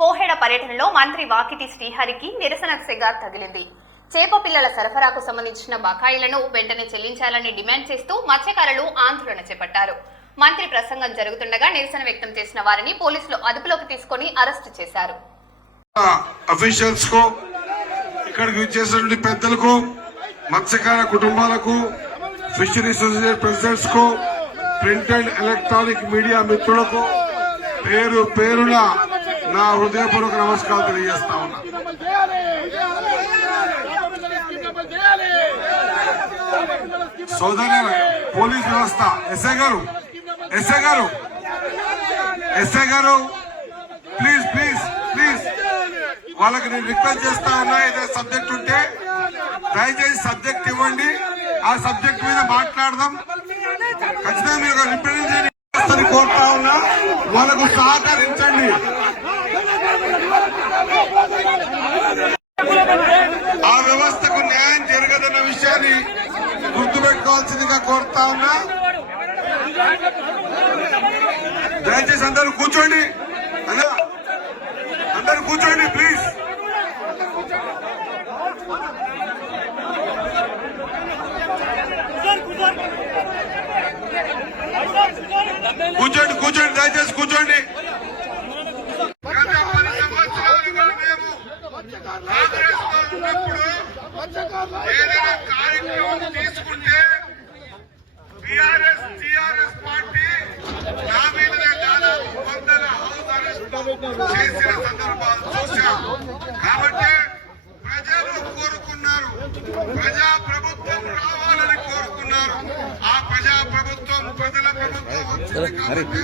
కోహెడ పర్యటనలో మంత్రి వాకిటి శ్రీహరికి నిరసన సెగ తగిలింది. చేప పిల్లల సరఫరాకు సంబంధించిన బకాయిలను వెంటనే చెల్లించాలని డిమాండ్ చేస్తూ మత్స్యకారులు ఆందోళన చేపట్టారు. మంత్రి ప్రసంగం జరుగుతుండగా నిరసన వ్యక్తం చేసిన వారిని పోలీసులు అదుపులోకి తీసుకుని అరెస్టు చేశారు. పెద్దలకు, మత్స్యకార కుటుంబాలకు, ఫిషరీస్ అసోసియేషన్ ప్రెసిడెంట్స్ కు, ప్రింట్ అండ్ ఎలక్ట్రానిక్ మీడియా మిత్రులకు పేరు పేరున నా హృదయపూర్వక నమస్కారాలు తెలియజేస్తా ఉన్నా. సోదరు పోలీస్ వ్యవస్థ ఎస్ఐ గారు ప్లీజ్ ప్లీజ్ ప్లీజ్ వాళ్ళకి నేను రిక్వెస్ట్ చేస్తా ఉన్నా. ఏదైనా సబ్జెక్ట్ ఉంటే దయచేసి సబ్జెక్ట్ ఇవ్వండి, ఆ సబ్జెక్ట్ మీద మాట్లాడదాం. ఖచ్చితంగా మీరు రిప్రజెంట్ కోరుతా ఉన్నా, వాళ్ళకు సహకరించండి. ఆ వ్యవస్థకు న్యాయం జరగదన్న విషయాన్ని గుర్తుపెట్టుకోవాల్సిందిగా కోరుతా ఉన్నా. దయచేసి అందరూ కూర్చోండి, అందరూ కూర్చోండి ప్లీజ్. కూర్చోండి దయచేసి కూర్చోండి. గత 10 సంవత్సరాలుగా మేము కాంగ్రెస్ ఉన్నప్పుడు ఏదైనా కార్యక్రమం తీసుకుంటే టీఆర్ఎస్ పార్టీ నా మీదనే దాదాపు 100 హౌస్ అరెస్ట్ చేసిన సందర్భాలు చూశాం. కాబట్టి ప్రజలు కోరుకున్నారు, ప్రజా ప్రభుత్వం రావాలని కోరుకున్నారు. ఆ ప్రజా ప్రభుత్వం ప్రజల ప్రభుత్వం వచ్చింది కాబట్టి